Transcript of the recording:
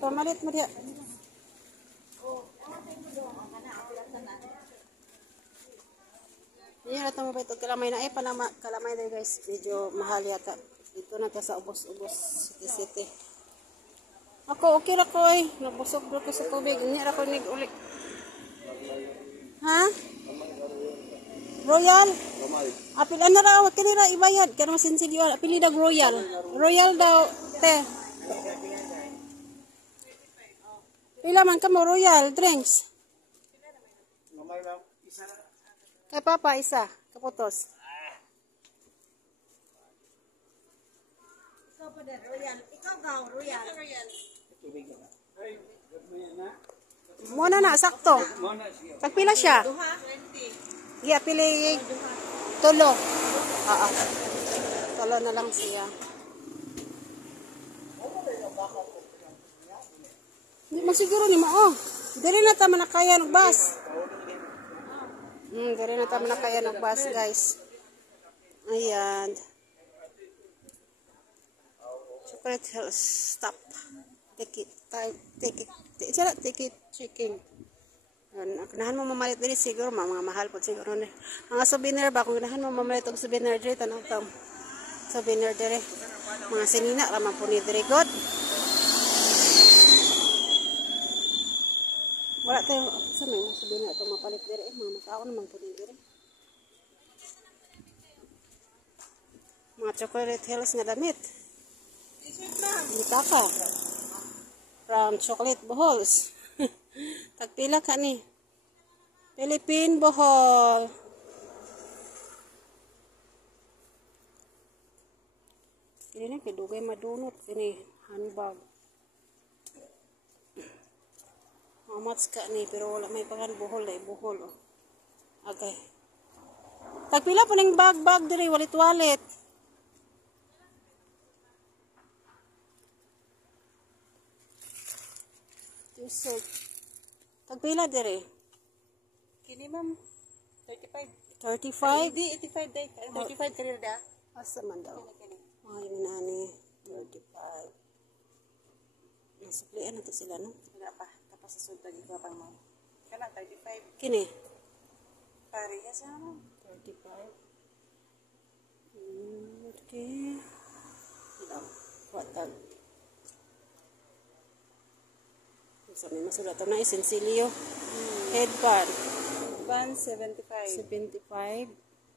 pamalit mo diya. Yan na mo ba ito kalamay na kalamay na guys. Medyo mahal yata. Dito na ta sa ubos-ubos city. Ako okay ra ko eh. Nabusog ko sa tubig. Hindi ra ko nig-uli. Ha? Royal? Apil ano raw, kanira ibayad. Kaya masinsilyo. Apil dag Royal. Royal daw, te. Pila man ka mo Royal drinks. Kay Papa, isa. Kaputos. Ikaw pa din, Royal. Ikaw gaw, Royal. Muna na, sakto. Pagpila siya? 20. Iya, pili tulo. Tulo na lang siya. Hindi mo siguro ni mo, oh. Dili na tama na kaya ng bus. Dili na tama na kaya ng bus, guys. Ayan. Chocolate Hills, stop. Take it. Take it. Checking. Ganahan mo mamalit diri siguro mga mahal po siguro ni. Mga souvenir ba kung ganahan mo mamalit og souvenir diri tanong tam. Souvenir diri. Mga sinina ra man po ni diri god. Wala tayo sa may souvenir to mapalit diri mga makaon man po ni diri. Mga Chocolate Hills nga damit. Dito ka. From Chocolate Bohols. Tagpila ka ni. Philippine Bohol. Kini na kidugay madunot kini handbag. Mamats ka ni pero wala may pangan Bohol ay Bohol. Oh. Okay. Tagpila po ning bag diri walit-walit. T-shirt. Tagpila dire. Kini ma'am, 35. 35? Hindi, 85 day. 35 kanina da. Asa man daw? Mga yun na ni 35. Nasuklian na to sila, no? Wala pa. Tapos sa sunod, ikaw pang ma'am. Kana, 35. Kini? Parehas na ma'am. 35. Okay. What tag? So, may masulat na isensilyo. Headband. Headband, 75. 75.